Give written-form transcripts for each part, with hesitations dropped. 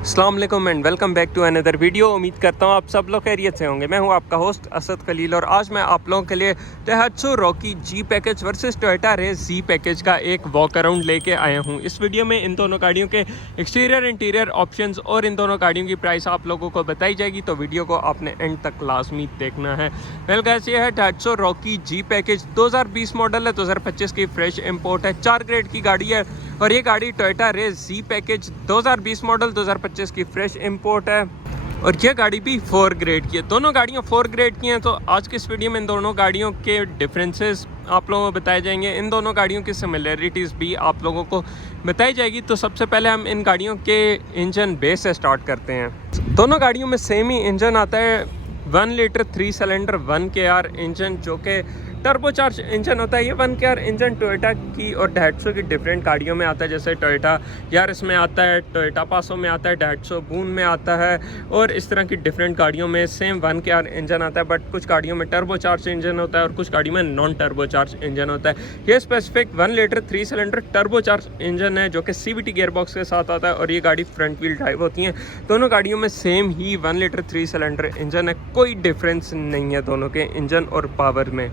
अस्सलाम वालेकुम and welcome back to another video. उम्मीद करता हूँ आप सब लोग खैरियत से होंगे। मैं हूँ आपका होस्ट असद खलील और आज मैं आप लोगों के लिए Daihatsu रॉकी जी पैकेज वर्सेस टोयोटा रेस जी पैकेज का एक वॉक अराउंड लेके आया हूँ। इस वीडियो में इन दोनों गाड़ियों के एक्सटीरियर इंटीरियर ऑप्शंस और इन दोनों गाड़ियों की प्राइस आप लोगों को बताई जाएगी, तो वीडियो को आपने एंड तक लाजमी देखना है। वेल गाइस, ये है Daihatsu रॉकी जी पैकेज 2020 मॉडल है, 2025 की फ्रेश इंपोर्ट है, 4 ग्रेड की गाड़ी है और ये गाड़ी टोयोटा रेस जी पैकेज 2020 मॉडल 2025 की फ्रेश इंपोर्ट है और ये गाड़ी भी 4 ग्रेड की है। दोनों गाड़ियां 4 ग्रेड की हैं, तो आज की इस वीडियो में इन दोनों गाड़ियों के डिफरेंसेस आप लोगों को बताए जाएंगे, इन दोनों गाड़ियों की सिमिलरिटीज़ भी आप लोगों को बताई जाएगी। तो सबसे पहले हम इन गाड़ियों के इंजन बेस से स्टार्ट करते हैं। दोनों गाड़ियों में सेम ही इंजन आता है, 1 लीटर 3 सिलेंडर 1KR इंजन जो कि टर्बोचार्ज इंजन होता है। ये 1KR इंजन टोयोटा की और Daihatsu की डिफरेंट गाड़ियों में आता है, जैसे टोयोटा यारिस में आता है, टोयोटा पासो में आता है, Daihatsu बून में आता है और इस तरह की डिफरेंट गाड़ियों में सेम 1KR इंजन आता है। बट कुछ गाड़ियों में टर्बोचार्ज इंजन होता है और कुछ गाड़ियों में नॉन टर्बोचार्ज इंजन होता है। ये specific 1 litre 3 cylinder turbocharge engine है जो कि CVT गियरबॉक्स के साथ आता है और ये गाड़ी फ्रंट व्हील ड्राइव होती हैं। दोनों गाड़ियों में सेम ही 1 लीटर 3 सिलेंडर इंजन है, कोई डिफरेंस नहीं है दोनों के इंजन और पावर में।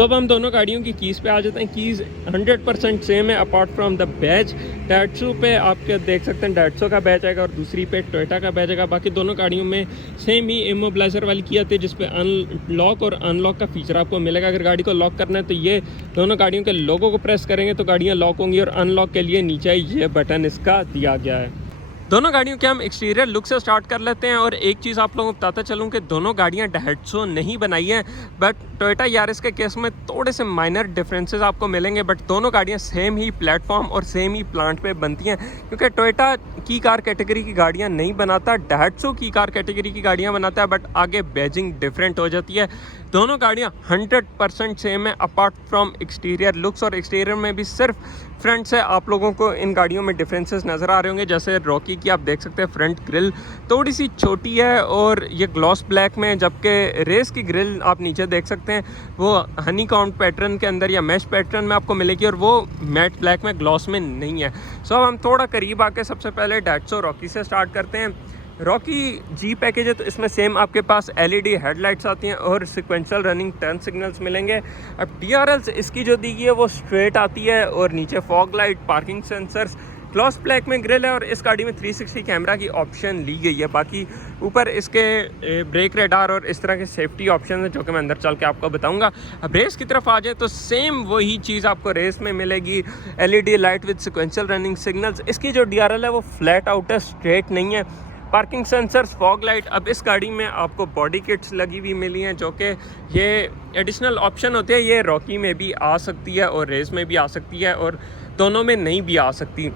अब हम दोनों गाड़ियों की कीज़ पे आ जाते हैं। कीज़ 100% सेम है apart from the batch. Daihatsu पे आपके देख सकते हैं Daihatsu का बैच आएगा और दूसरी पे टोयोटा का बैच आएगा। बाकी दोनों गाड़ियों में सेम ही इमोबिलाइजर वाली की आती है जिसपे अनलॉक और अनलॉक का फीचर आपको मिलेगा। अगर गाड़ी को लॉक करना है तो ये दोनों गाड़ियों के लोगों को प्रेस करेंगे तो गाड़ियाँ लॉक होंगी और अनलॉक के लिए नीचे ये बटन इसका दिया गया है। दोनों गाड़ियों के हम एक्सटीरियर लुक से स्टार्ट कर लेते हैं और एक चीज़ आप लोगों को बताता चलूँ कि दोनों गाड़ियां Daihatsu नहीं बनाई हैं, बट टोयोटा यारिस के केस में थोड़े से माइनर डिफरेंसेस आपको मिलेंगे। बट दोनों गाड़ियां सेम ही प्लेटफॉर्म और सेम ही प्लांट पे बनती हैं, क्योंकि टोयोटा की कार कैटेगरी की गाड़ियाँ नहीं बनाता, Daihatsu की कार कैटेगरी की गाड़ियाँ बनाता है, बट आगे बैजिंग डिफरेंट हो जाती है। दोनों गाड़ियाँ 100% सेम है अपार्ट फ्रॉम एक्सटीरियर लुक्स, और एक्सटीरियर में भी सिर्फ फ्रंट से आप लोगों को इन गाड़ियों में डिफरेंसेस नज़र आ रहे होंगे। जैसे रॉकी की आप देख सकते हैं फ्रंट ग्रिल थोड़ी सी छोटी है और ये ग्लॉस ब्लैक में, जबकि रेस की ग्रिल आप नीचे देख सकते हैं वो हनी काउंट पैटर्न के अंदर या मैश पैटर्न में आपको मिलेगी और वो मैट ब्लैक में ग्लॉस में नहीं है। सो अब हम थोड़ा करीब आके सबसे पहले Daihatsu रॉकी से स्टार्ट करते हैं। रॉकी जी पैकेज है तो इसमें सेम आपके पास LED हेडलाइट्स आती हैं और सिक्वेंशियल रनिंग टर्न सिग्नल्स मिलेंगे। अब DRLs इसकी जो दी गई है वो स्ट्रेट आती है और नीचे fog light, parking sensors, gloss black में ग्रिल है और इस गाड़ी में 360 कैमरा की ऑप्शन ली गई है। बाकी ऊपर इसके ब्रेक रेडार और इस तरह के सेफ्टी ऑप्शन है जो कि मैं अंदर चल के आपको बताऊंगा। अब रेस की तरफ आ जाए तो सेम वही चीज़ आपको रेस में मिलेगी, LED light with sequential running signals. इसकी जो DRL है वो फ्लैट आउट है, स्ट्रेट नहीं है। Parking sensors, fog light. अब इस गाड़ी में आपको बॉडी किट्स लगी हुई मिली हैं जो कि ये एडिशनल ऑप्शन होते हैं, ये रॉकी में भी आ सकती है और रेस में भी आ सकती है और दोनों में नहीं भी आ सकती।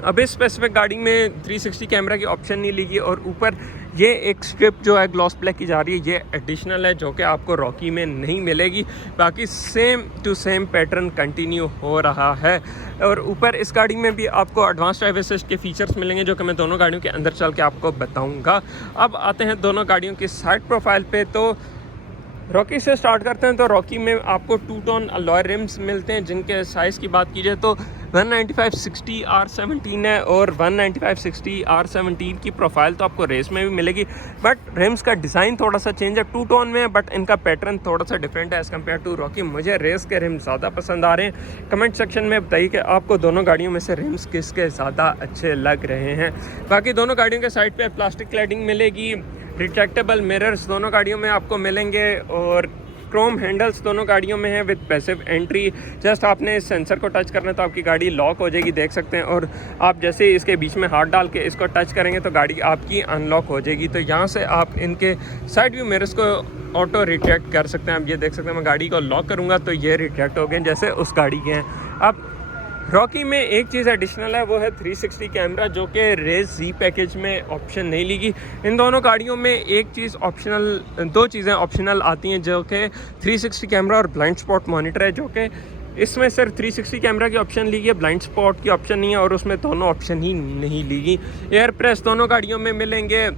अब इस स्पेसिफिक गाड़ी में 360 कैमरा की ऑप्शन नहीं ली गई और ऊपर ये एक स्ट्रिप जो है ग्लॉस ब्लैक की जा रही है, ये एडिशनल है जो कि आपको रॉकी में नहीं मिलेगी। बाकी same to same pattern continue हो रहा है और ऊपर इस गाड़ी में भी आपको एडवांस ड्राइव असिस्ट के फीचर्स मिलेंगे जो कि मैं दोनों गाड़ियों के अंदर चल के आपको बताऊंगा। अब आते हैं दोनों गाड़ियों की साइड प्रोफाइल पे। तो रॉकी से स्टार्ट करते हैं। तो रॉकी में आपको 2 टोन अलॉय रिम्स मिलते हैं जिनके साइज़ की बात की जाए तो 195/60 R17 है और 195/60 R17 की प्रोफाइल तो आपको रेस में भी मिलेगी, बट रिम्स का डिज़ाइन थोड़ा सा चेंज है, 2 टोन में है बट इनका पैटर्न थोड़ा सा डिफरेंट है एज़ कम्पेयर टू रॉकी। मुझे रेस के रिम्स ज़्यादा पसंद आ रहे हैं। कमेंट सेक्शन में बताइए कि आपको दोनों गाड़ियों में से रिम्स किसके ज़्यादा अच्छे लग रहे हैं। बाकी दोनों गाड़ियों के साइड पर प्लास्टिक क्लैडिंग मिलेगी, रिट्रैक्टेबल मिरर्स दोनों गाड़ियों में आपको मिलेंगे और क्रोम हैंडल्स दोनों गाड़ियों में है विद पैसिव एंट्री। जस्ट आपने इस सेंसर को टच करना है तो आपकी गाड़ी लॉक हो जाएगी, देख सकते हैं, और आप जैसे ही इसके बीच में हाथ डाल के इसको टच करेंगे तो गाड़ी आपकी अनलॉक हो जाएगी। तो यहाँ से आप इनके साइड व्यू मिरर्स को ऑटो रिट्रैक्ट कर सकते हैं। आप ये देख सकते हैं मैं गाड़ी को लॉक करूँगा तो ये रिट्रैक्ट हो गए जैसे उस गाड़ी के हैं। अब रॉकी में एक चीज़ एडिशनल है वो है 360 कैमरा जो कि रेस जी पैकेज में ऑप्शन नहीं ली गई। इन दोनों गाड़ियों में एक चीज़ ऑप्शनल, 2 चीज़ें ऑप्शनल आती हैं जो कि 360 कैमरा और ब्लाइंड स्पॉट मॉनिटर है, जो कि इसमें सिर्फ 360 कैमरा की ऑप्शन ली गई है, ब्लाइंड स्पॉट की ऑप्शन नहीं है और उसमें दोनों ऑप्शन ही नहीं ली गई। एयर प्रेस दोनों गाड़ियों में मिलेंगे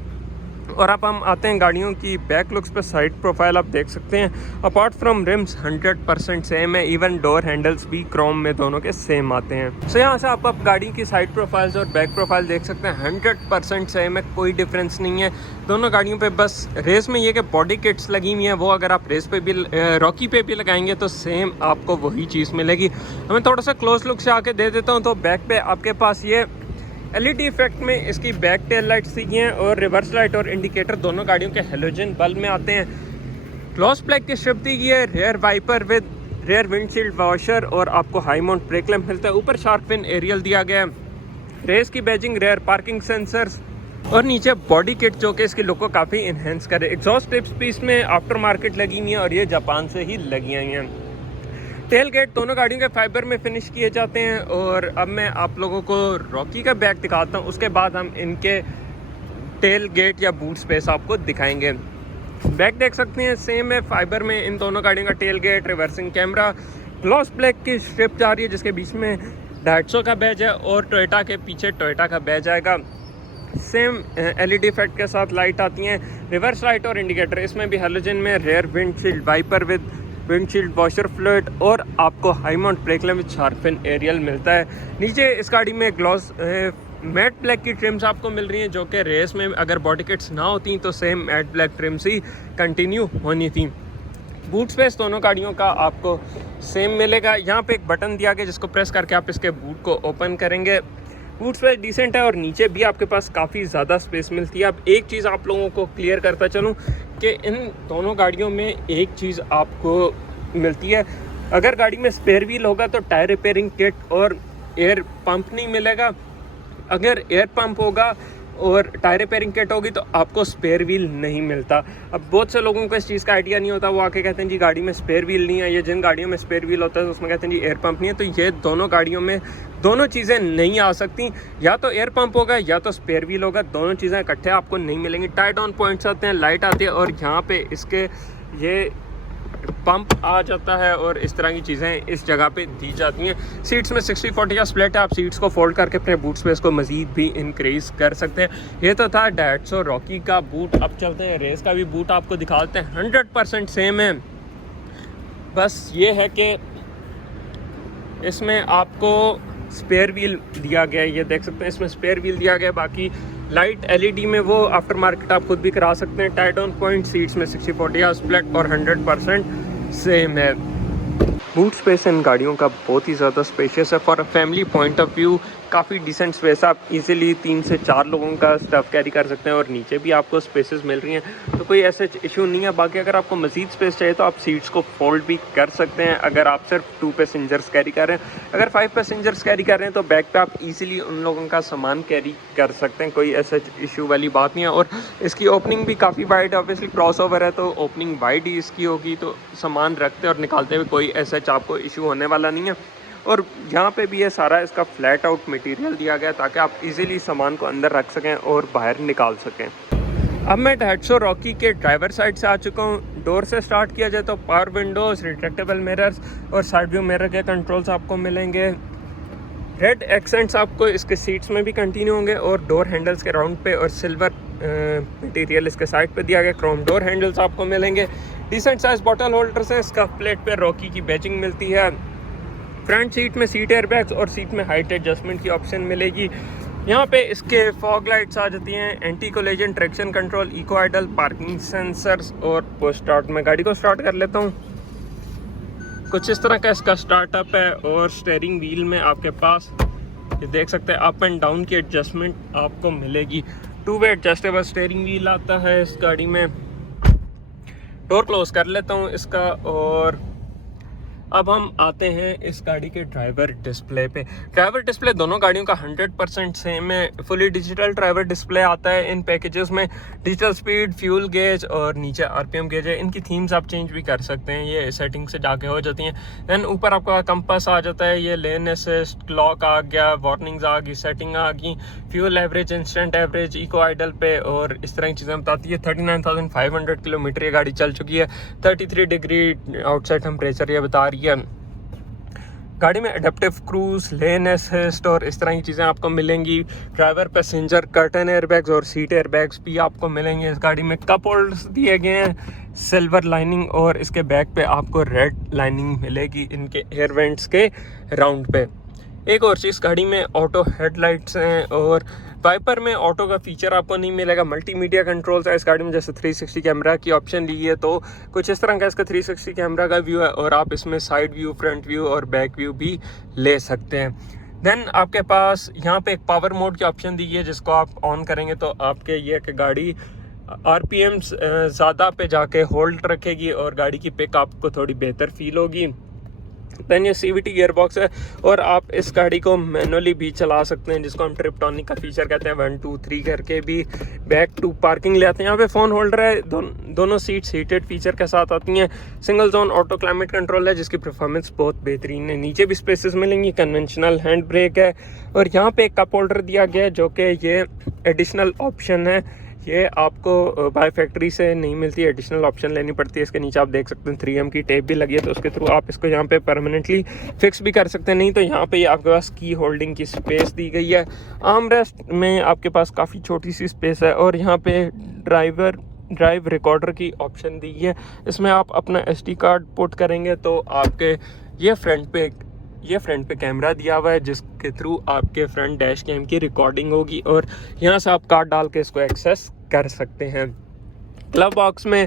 और अब हम आते हैं गाड़ियों की बैक लुक्स पे। साइड प्रोफाइल आप देख सकते हैं, अपार्ट फ्रॉम रिम्स 100% सेम है, इवन डोर हैंडल्स भी क्रोम में दोनों के सेम आते हैं। सो यहाँ से आप गाड़ी की साइड प्रोफाइल्स और बैक प्रोफाइल देख सकते हैं, 100% सेम है, कोई डिफरेंस नहीं है दोनों गाड़ियों पे। बस रेस में ये कि बॉडी किट्स लगी हुई हैं, वो अगर आप रेस पे भी रॉकी पे भी लगाएंगे तो सेम आपको वही चीज़ मिलेगी। हमें थोड़ा सा क्लोज लुक से आके दे देता हूँ। तो बैक पे आपके पास ये LED इफेक्ट में इसकी बैक टेल लाइट्स दी हैं और रिवर्स लाइट और इंडिकेटर दोनों गाड़ियों के हेलोजन बल्ब में आते हैं। ग्लॉस ब्लैक की स्ट्रिप दी गई है, rear wiper with rear windshield washer और आपको हाई माउंट ब्रेक लैंप मिलता है। ऊपर शार्क फिन एरियल दिया गया है, रेस की बैजिंग, रेयर पार्किंग सेंसर्स और नीचे बॉडी किट जो कि इसकी लुक को काफ़ी इन्हेंस करे। एग्जॉस्ट टिप्स भी इसमें आफ्टर मार्केट लगी हुई हैं और ये जापान से ही लगी हुई हैं। टेल गेट दोनों गाड़ियों के फाइबर में फिनिश किए जाते हैं। और अब मैं आप लोगों को रॉकी का बैक दिखाता हूँ, उसके बाद हम इनके टेल गेट या बूट स्पेस आपको दिखाएंगे। बैक देख सकते हैं सेम है, फाइबर में इन दोनों गाड़ियों का tail gate, reversing camera, gloss black की स्ट्रिप जा रही है जिसके बीच में डाइट्सो का बैज है और टोयोटा के पीछे टोयोटा का बैज आएगा। सेम LED इफेक्ट के साथ लाइट आती हैं, रिवर्स लाइट और इंडिकेटर इसमें भी हेलोजन में, rear windshield wiper with windshield washer fluid और आपको high mount brake lamp with shark fin aerial मिलता है। नीचे इस गाड़ी में ग्लॉस मैट ब्लैक की ट्रिम्स आपको मिल रही हैं जो कि रेस में अगर बॉडी किट्स ना होती तो सेम मैट ब्लैक ट्रिम्स ही कंटिन्यू होनी थी। बूट स्पेस दोनों गाड़ियों का आपको सेम मिलेगा। यहाँ पे एक बटन दिया गया जिसको प्रेस करके आप इसके बूट को ओपन करेंगे। बूट स्पेस डिसेंट है और नीचे भी आपके पास काफ़ी ज़्यादा स्पेस मिलती है। अब एक चीज़ आप लोगों को क्लियर करता चलूँ कि इन दोनों गाड़ियों में एक चीज़ आपको मिलती है, अगर गाड़ी में स्पेयर व्हील होगा तो टायर रिपेयरिंग किट और एयर पंप नहीं मिलेगा। अगर एयर पंप होगा और टायर रिपेयरिंग किट होगी तो आपको स्पेयर व्हील नहीं मिलता। अब बहुत से लोगों को इस चीज़ का आइडिया नहीं होता, वो आके कहते हैं जी गाड़ी में स्पेयर व्हील नहीं है, या जिन गाड़ियों में स्पेयर व्हील होता है तो उसमें कहते हैं जी एयर पंप नहीं है। तो ये दोनों गाड़ियों में दोनों चीज़ें नहीं आ सकती, या तो एयर पंप होगा या तो स्पेयर व्हील होगा, दोनों चीज़ें इकट्ठे आपको नहीं मिलेंगी। टाइड ऑन पॉइंट्स आते हैं, लाइट आती है और यहाँ पे इसके ये पंप आ जाता है और इस तरह की चीज़ें इस जगह पे दी जाती हैं। सीट्स में 60-40 का स्प्लिट है, आप सीट्स को फोल्ड करके अपने बूट स्पेस को मज़ीद भी इंक्रीज़ कर सकते हैं। ये तो था डाइट्सो रॉकी का बूट। अब चलते हैं रेस का भी बूट आपको दिखाते हैं, 100% सेम है। बस ये है कि इसमें आपको स्पेयर व्हील दिया गया है, ये देख सकते हैं इसमें स्पेयर व्हील दिया गया है। बाकी लाइट LED में वो आफ्टर मार्केट आप खुद भी करा सकते हैं। टाइड ऑन पॉइंट, सीट्स में 60-40 स्प्लिट और 100% सेम है। बूट स्पेस इन गाड़ियों का बहुत ही ज़्यादा स्पेशियस है। For a family point of view काफ़ी डिसेंट स्पेस, आप इजीली 3 से 4 लोगों का स्टफ़ कैरी कर सकते हैं और नीचे भी आपको स्पेसेस मिल रही हैं, तो कोई ऐसा इशू नहीं है। बाकी अगर आपको मज़ीद स्पेस चाहिए तो आप सीट्स को फोल्ड भी कर सकते हैं अगर आप सिर्फ 2 पैसेंजर्स कैरी कर रहे हैं। अगर 5 पैसेंजर्स कैरी कर रहे हैं तो बैक पे आप इजीली उन लोगों का सामान कैरी कर सकते हैं, कोई ऐसा इशू वाली बात नहीं है। और इसकी ओपनिंग भी काफ़ी वाइड है, ऑब्वियसली क्रॉस ओवर है तो ओपनिंग वाइड ही इसकी होगी, तो सामान रखते और निकालते हुए कोई ऐसा आपको इशू होने वाला नहीं है। और यहाँ पे भी ये सारा इसका फ्लैट आउट मटेरियल दिया गया ताकि आप इजीली सामान को अंदर रख सकें और बाहर निकाल सकें। अब मैं डाइट्सो रॉकी के ड्राइवर साइड से आ चुका हूँ। डोर से स्टार्ट किया जाए तो पावर विंडोज़, रिट्रैक्टेबल मिरर्स और साइड व्यू मिरर के कंट्रोल्स आपको मिलेंगे। रेड एक्सेंट्स आपको इसके सीट्स में भी कंटिन्यू होंगे और डोर हैंडल्स के राउंड पे और सिल्वर मटेरियल इसके साइड पे दिया गया। क्रोम डोर हैंडल्स आपको मिलेंगे। डिसेंट साइज बॉटल होल्डर्स हैं, इसका प्लेट पे रॉकी की बैजिंग मिलती है। फ्रंट सीट में सीट एयरबैग्स और सीट में हाइट एडजस्टमेंट की ऑप्शन मिलेगी। यहाँ पे इसके फॉग लाइट्स आ जाती हैं, anti collision traction control, eco idle, parking sensors और पुश स्टार्ट। मैं गाड़ी को स्टार्ट कर लेता हूँ। कुछ इस तरह का इसका स्टार्टअप है और स्टीयरिंग व्हील में आपके पास ये देख सकते हैं अप एंड डाउन की एडजस्टमेंट आपको मिलेगी। 2 वे एडजस्टेबल स्टीयरिंग व्हील आता है इस गाड़ी में। डोर क्लोज कर लेता हूँ इसका। और अब हम आते हैं इस गाड़ी के ड्राइवर डिस्प्ले पे। ड्राइवर डिस्प्ले दोनों गाड़ियों का 100% सेम है। फुली डिजिटल ड्राइवर डिस्प्ले आता है इन पैकेजेस में। डिजिटल स्पीड, फ्यूल गेज और नीचे RPM गेज है। इनकी थीम्स आप चेंज भी कर सकते हैं, ये सेटिंग से जाके हो जाती हैं। दैन ऊपर आपका कंपास आ जाता है, ये लेन असिस्ट, क्लॉक आ गया, वार्निंग्स आ गई, सेटिंग आ गई, fuel average, instant average, eco idle पे और इस तरह की चीज़ें बताती है। 39,500 किलोमीटर ये गाड़ी चल चुकी है। 33 डिग्री आउटसाइड टेम्परेचर ये बता रही है। गाड़ी में एडेप्टिव क्रूज, लेन असिस्ट और इस तरह की चीज़ें आपको मिलेंगी। ड्राइवर पैसेंजर कर्टन एयरबैग्स और सीट एयरबैग्स भी आपको मिलेंगे। इस गाड़ी में कप होल्डर्स दिए गए हैं, सिल्वर लाइनिंग, और इसके बैक पे आपको रेड लाइनिंग मिलेगी इनके एयर वेंट्स के राउंड पे। एक और चीज़, गाड़ी में ऑटो हेडलाइट्स हैं और वाइपर में ऑटो का फीचर आपको नहीं मिलेगा। मल्टीमीडिया कंट्रोल्स है इस गाड़ी में, जैसे 360 कैमरा की ऑप्शन ली है तो कुछ इस तरह का इसका 360 कैमरा का व्यू है, और आप इसमें साइड व्यू, फ्रंट व्यू और बैक व्यू भी ले सकते हैं। देन आपके पास यहाँ पे एक पावर मोड की ऑप्शन दी है, जिसको आप ऑन करेंगे तो आपके ये कि गाड़ी RPMs ज़्यादा पे जाके होल्ड रखेगी और गाड़ी की पिक आपको थोड़ी बेहतर फील होगी। दैन ये CVT गियर बॉक्स है और आप इस गाड़ी को मैनुअली भी चला सकते हैं, जिसको हम ट्रिप्टॉनिक का फीचर कहते हैं। 1 2 3 करके भी बैक टू पार्किंग ले आते हैं। यहाँ पे फ़ोन होल्डर है, दोनों सीट्स हीटेड फीचर के साथ आती हैं। Single zone auto climate control है, जिसकी परफॉर्मेंस बहुत बेहतरीन है। नीचे भी स्पेसेस मिलेंगी। कन्वेंशनल हैंड ब्रेक है और यहाँ पे एक कप होल्डर दिया गया है, जो कि ये एडिशनल ऑप्शन है। ये आपको बाय फैक्ट्री से नहीं मिलती, एडिशनल ऑप्शन लेनी पड़ती है। इसके नीचे आप देख सकते हैं 3M की टेप भी लगी है, तो उसके थ्रू आप इसको यहाँ पे परमानेंटली फिक्स भी कर सकते हैं। नहीं तो यहाँ पे आपके पास की होल्डिंग की स्पेस दी गई है। आर्म रेस्ट में आपके पास काफ़ी छोटी सी स्पेस है और यहाँ पे ड्राइव रिकॉर्डर की ऑप्शन दी है। इसमें आप अपना SD कार्ड पुट करेंगे तो आपके ये फ्रंट पे कैमरा दिया हुआ है, जिसके थ्रू आपके फ्रंट डैश कैम की रिकॉर्डिंग होगी और यहाँ से आप कार्ड डाल के इसको एक्सेस कर सकते हैं। ग्लव बॉक्स में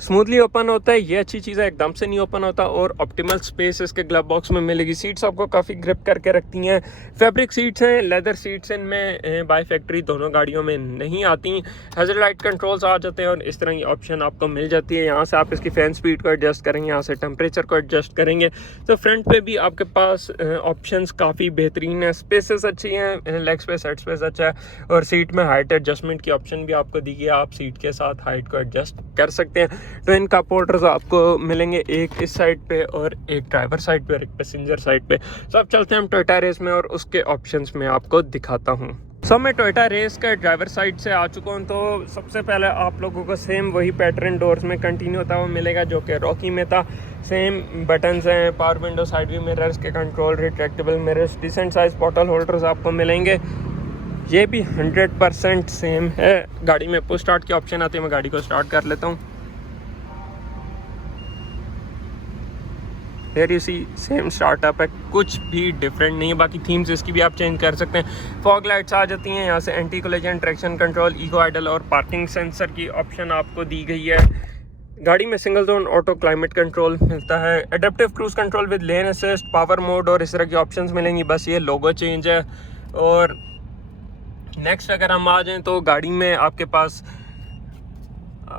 स्मूथली ओपन होता है, ये अच्छी चीज़ है, एकदम से नहीं ओपन होता, और ऑप्टिमल स्पेस इसके ग्लव बॉक्स में मिलेगी। सीट्स आपको काफ़ी ग्रिप करके रखती हैं। फैब्रिक सीट्स हैं, लेदर सीट्स इनमें बाय फैक्ट्री दोनों गाड़ियों में नहीं आती। हैज़र्ड लाइट कंट्रोल्स आ जाते हैं और इस तरह की ऑप्शन आपको मिल जाती है। यहाँ से आप इसकी फ़ैन स्पीड को एडजस्ट करेंगे, यहाँ से टेम्परेचर को एडजस्ट करेंगे। तो फ्रंट पे भी आपके पास ऑप्शंस काफ़ी बेहतरीन है। स्पेसेस अच्छी हैं, लेग स्पेस, हेड स्पेस अच्छा है, और सीट में हाइट एडजस्टमेंट की ऑप्शन भी आपको दी गई है। आप सीट के साथ हाइट को एडजस्ट कर सकते हैं। तो इन कप होल्डर्स आपको मिलेंगे, एक इस साइड पे और एक ड्राइवर साइड पे और एक पैसेंजर साइड पे। तो अब चलते हैं हम टोयोटा रेस में और उसके ऑप्शंस में आपको दिखाता हूँ। मैं टोयोटा रेस का ड्राइवर साइड से आ चुका हूँ। तो सबसे पहले आप लोगों को सेम वही पैटर्न डोर्स में कंटिन्यू होता हुआ मिलेगा जो कि रॉकी में था। सेम बटन्स हैं, power window, side view mirrors के control, retractable mirrors, decent size bottle holders आपको मिलेंगे। ये भी 100% सेम है। गाड़ी में पुश स्टार्ट की ऑप्शन आती है, मैं गाड़ी को स्टार्ट कर लेता हूँ। फिर इसी सेम स्टार्टअप है, कुछ भी डिफरेंट नहीं है। बाकी थीम्स इसकी भी आप चेंज कर सकते हैं। फॉग लाइट्स आ जाती हैं, यहाँ से anti collision, traction control, eco idle और पार्किंग सेंसर की ऑप्शन आपको दी गई है। गाड़ी में single zone auto climate control मिलता है, adaptive cruise control with lane assist, power mode और इस तरह की ऑप्शंस मिलेंगी। बस ये लोगो चेंज है। और नेक्स्ट अगर हम आ जाएँ तो गाड़ी में आपके पास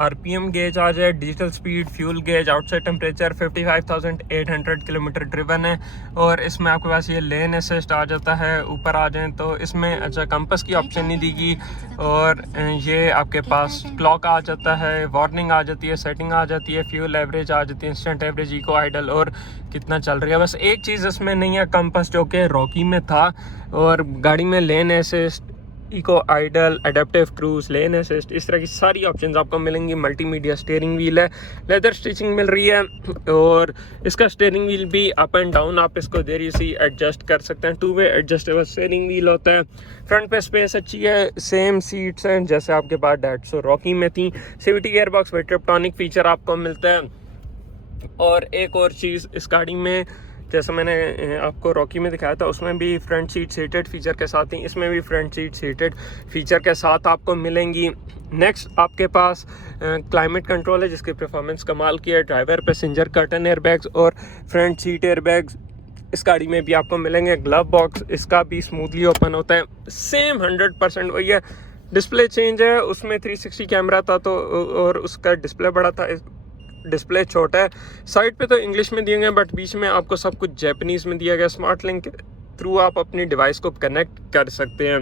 RPM गेज आ जाए, digital speed, fuel gauge, outside temperature, 55,800 kilometre driven है। और इसमें आपके पास ये लेन असिस्ट आ जाता है। ऊपर आ जाएं तो इसमें अच्छा कंपास की ऑप्शन नहीं दीगी, और ये आपके पास क्लॉक आ जाता है, वार्निंग आ जाती है, सेटिंग आ जाती है, फ्यूल एवरेज आ जाती है, इंस्टेंट एवरेज, इको आइडल और कितना चल रही है। बस एक चीज़ इसमें नहीं है, कंपास, जो कि रॉकी में था। और गाड़ी में lane assist, eco idle, adaptive cruise, lane assist, इस तरह की सारी ऑप्शंस आपको मिलेंगी। मल्टीमीडिया स्टीयरिंग व्हील है, लेदर स्टिचिंग मिल रही है, और इसका स्टीयरिंग व्हील भी अप एंड डाउन आप इसको देरी सी एडजस्ट कर सकते हैं। 2 वे एडजस्टेबल स्टीयरिंग व्हील होता है। फ्रंट पे स्पेस अच्छी है, सेम सीट्स हैं जैसे आपके पास डैट्सो रॉकी में थी। CVT गियर बॉक्स में ट्रिप्टॉनिक फीचर आपको मिलता है। और एक और चीज़ इस गाड़ी में, जैसे मैंने आपको रॉकी में दिखाया था, उसमें भी फ्रंट सीट हीटेड फीचर के साथ ही इसमें भी फ्रंट सीट हीटेड फीचर के साथ आपको मिलेंगी। नेक्स्ट आपके पास क्लाइमेट कंट्रोल है, जिसकी परफॉर्मेंस कमाल की है। ड्राइवर पैसेंजर कर्टन एयरबैग्स और फ्रंट सीट एयरबैग्स इस गाड़ी में भी आपको मिलेंगे। ग्लव बॉक्स इसका भी स्मूथली ओपन होता है, सेम 100% वही है। डिस्प्ले चेंज है, उसमें 360 कैमरा था तो, और उसका डिस्प्ले बड़ा था, डिस्प्ले छोटा है। साइड पे तो इंग्लिश में दिए गए, बट बीच में आपको सब कुछ जैपनीज़ में दिया गया। स्मार्ट लिंक के थ्रू आप अपनी डिवाइस को कनेक्ट कर सकते हैं।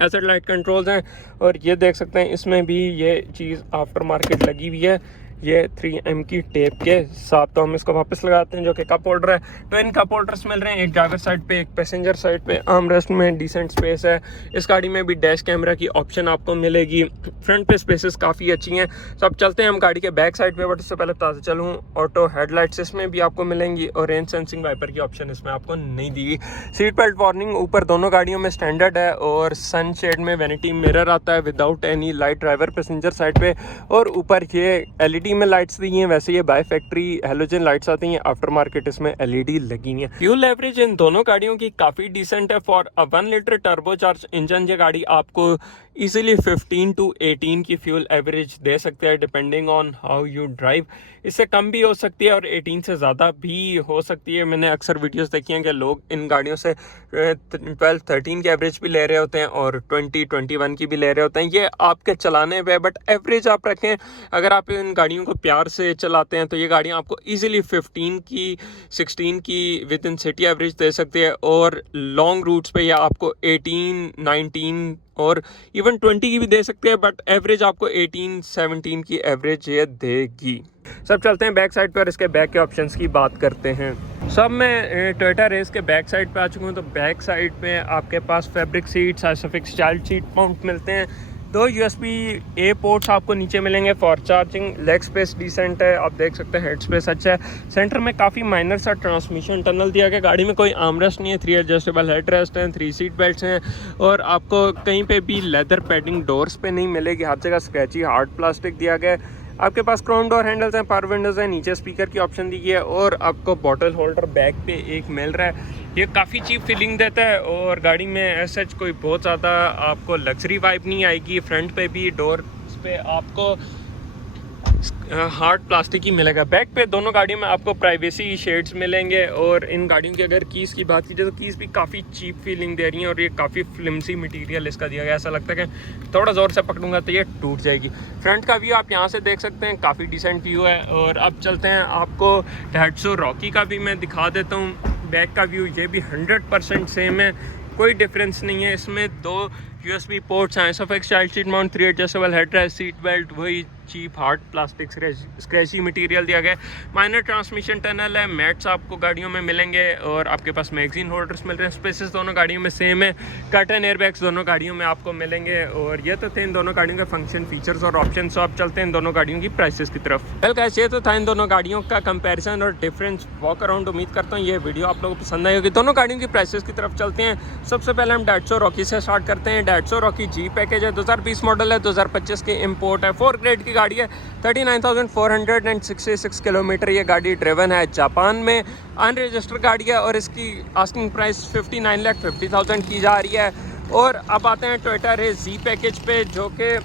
हैज़र्ड लाइट कंट्रोल्स हैं, और ये देख सकते हैं इसमें भी ये चीज़ आफ्टर मार्केट लगी हुई है। ये 3M की टेप के साथ। तो हम इसको वापस लगाते हैं, जो कि कप होल्डर है। ट्विन कप होल्डर्स मिल रहे हैं, एक ड्राइवर साइड पे एक पैसेंजर साइड पे। आर्म रेस्ट में डिसेंट स्पेस है। इस गाड़ी में भी डैश कैमरा की ऑप्शन आपको मिलेगी। फ्रंट पे स्पेसेस काफ़ी अच्छी हैं। तो अब चलते हैं हम गाड़ी के बैक साइड पे, बट उससे पहले बताते चलूँ ऑटो हेडलाइट्स इसमें भी आपको मिलेंगी और रेन सेंसिंग वाइपर की ऑप्शन इसमें आपको नहीं दी। सीट बेल्ट वार्निंग ऊपर दोनों गाड़ियों में स्टैंडर्ड है और सनशेड में वैनिटी मिरर आता है without any light driver passenger side पे। और ऊपर ये LED में लाइट्स दी हैं, वैसे ये बाय फैक्ट्री हेलोजन लाइट्स आती हैं, आफ्टर मार्केट इसमें LED लगी हैं। फ्यूल एवरेज इन दोनों गाड़ियों की काफ़ी डिसेंट है। फॉर 1 लीटर टर्बोचार्ज इंजन ये गाड़ी आपको इजीली 15 to 18 की फ्यूल एवरेज दे सकते हैं, depending on how you drive. इससे कम भी हो सकती है और 18 से ज़्यादा भी हो सकती है। मैंने अक्सर वीडियोस देखी हैं कि लोग इन गाड़ियों से 12-13 की एवरेज भी ले रहे होते हैं और 20-21 की भी ले रहे होते हैं। ये आपके चलाने पे, बट एवरेज आप रखें। अगर आप इन गाड़ियों को प्यार से चलाते हैं तो ये गाड़ियाँ आपको ईजिली 15 की 16 की विद इन सिटी एवरेज दे सकती है। और लॉन्ग रूट्स पे या आपको 18, 19 और इवन 20 की भी दे सकते हैं, बट एवरेज आपको 18-17 की एवरेज ये देगी। सब चलते हैं बैक साइड पे और इसके बैक के ऑप्शंस की बात करते हैं। सब मैं टोयोटा रेस के बैक साइड पे आ चुका हूँ। तो बैक साइड पे आपके पास fabric seats, ISOFIX child seat mount मिलते हैं। 2 USB-A पोर्ट्स आपको नीचे मिलेंगे for charging. Leg space decent है, आप देख सकते हैं। हेड स्पेस अच्छा है। सेंटर में काफ़ी माइनर सा ट्रांसमिशन टनल दिया गया। गाड़ी में कोई आर्मरेस्ट नहीं है। 3 एडजस्टेबल हेड रेस्ट हैं, 3 सीट बेल्ट्स हैं और आपको कहीं पे भी लेदर पैडिंग डोर्स पे नहीं मिलेगी। हर जगह स्क्रैची हार्ड प्लास्टिक दिया गया है। आपके पास क्रोम डोर हैंडल्स हैं, पावर विंडोज़ हैं, नीचे स्पीकर की ऑप्शन दी गई है और आपको बॉटल होल्डर बैक पे एक मिल रहा है। ये काफ़ी चीप फीलिंग देता है और गाड़ी में ऐसा कोई बहुत ज़्यादा आपको लग्जरी वाइब नहीं आएगी। फ्रंट पे भी डोर पे आपको हार्ड प्लास्टिक ही मिलेगा। बैक पे दोनों गाड़ियों में आपको प्राइवेसी शेड्स मिलेंगे। और इन गाड़ियों की अगर कीज़ की बात कीजिए तो कीज़ भी काफ़ी चीप फीलिंग दे रही हैं और ये काफ़ी फ्लिमसी मटेरियल इसका दिया गया। ऐसा लगता है कि थोड़ा ज़ोर से पकड़ूंगा तो ये टूट जाएगी। फ्रंट का व्यू आप यहाँ से देख सकते हैं, काफ़ी डिसेंट व्यू है। और अब चलते हैं, आपको डैट्सो रॉकी का भी मैं दिखा देता हूँ। बैक का व्यू ये भी 100% सेम है, कोई डिफरेंस नहीं है। इसमें 2 USB पोर्ट्स हैं, ISOFIX child seat mount, 3 adjustable headrest, seat belt वही cheap hard plastic scratchy material दिया गया। माइनर ट्रांसमिशन टनल है, मैट्स आपको गाड़ियों में मिलेंगे और आपके पास मैगजीन होल्डर्स मिल रहे हैं। स्पेसेस दोनों गाड़ियों में सेम है। कर्टन एयरबैग्स दोनों गाड़ियों में आपको मिलेंगे। और ये तो थे इन दोनों गाड़ियों के फंक्शन, फीचर्स और ऑप्शन। तो आप चलते हैं इन दोनों गाड़ियों की प्राइसेस की तरफ। वेल गाइस, ये तो था इन दोनों गाड़ियों का कंपैरिजन और डिफरेंस वॉक अराउंड। उम्मीद करता हूँ ये वीडियो आप लोगों को पसंद आई होगी। दोनों गाड़ियों की प्राइसेस की तरफ चलते हैं। सबसे पहले हम डैट्सो रॉकी से स्टार्ट करते हैं। डैट्सो रॉकी जी पैकेज है, 2020 मॉडल है, 2025 की इंपोर्ट है, 4 ग्रेड की गाड़ी है। 39,466 किलोमीटर ये गाड़ी ड्रिवन है। जापान में अनरजिस्टर्ड गाड़ी है और इसकी आस्किंग प्राइस 59,50,000 की जा रही है। और अब आते हैं टोयोटा रेस जी पैकेज पे, जो कि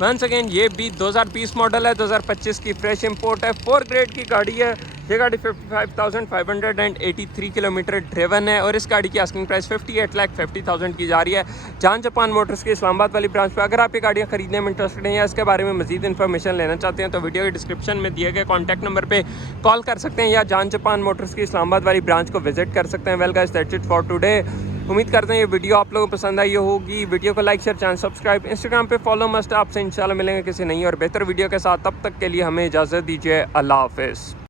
वंस अगेन ये भी 2020 मॉडल है, 2025 की फ्रेश इंपोर्ट है, 4 ग्रेड की गाड़ी है। ये गाड़ी 55,583 किलोमीटर ड्रिवन है और इस गाड़ी की आस्किंग प्राइस 58,50,000 की जा रही है। जान जापान मोटर्स की इस्लामाबाद वाली ब्रांच पे अगर आप ये गाड़ियाँ खरीदने में इंटरेस्टेड हैं या इसके बारे में मजीद इन्फॉर्मेशन लेना चाहते हैं तो वीडियो के डिस्क्रिप्शन में दिए गए कॉन्टैक्ट नंबर पे कॉल कर सकते हैं या जान जापान मोटर्स की इस्लामाबाद वाली ब्रांच को विजिट कर सकते हैं। Well guys, that's it for today. उम्मीद करते हैं ये वीडियो आप लोगों को पसंद आई होगी। वीडियो को like, share, channel subscribe, Instagram पे फॉलो मस्ट। आपसे इंशाल्लाह मिलेंगे किसी नई और बेहतर वीडियो के साथ। तब तक के लिए हमें इजाज़त दीजिए। अल्लाह हाफिज़।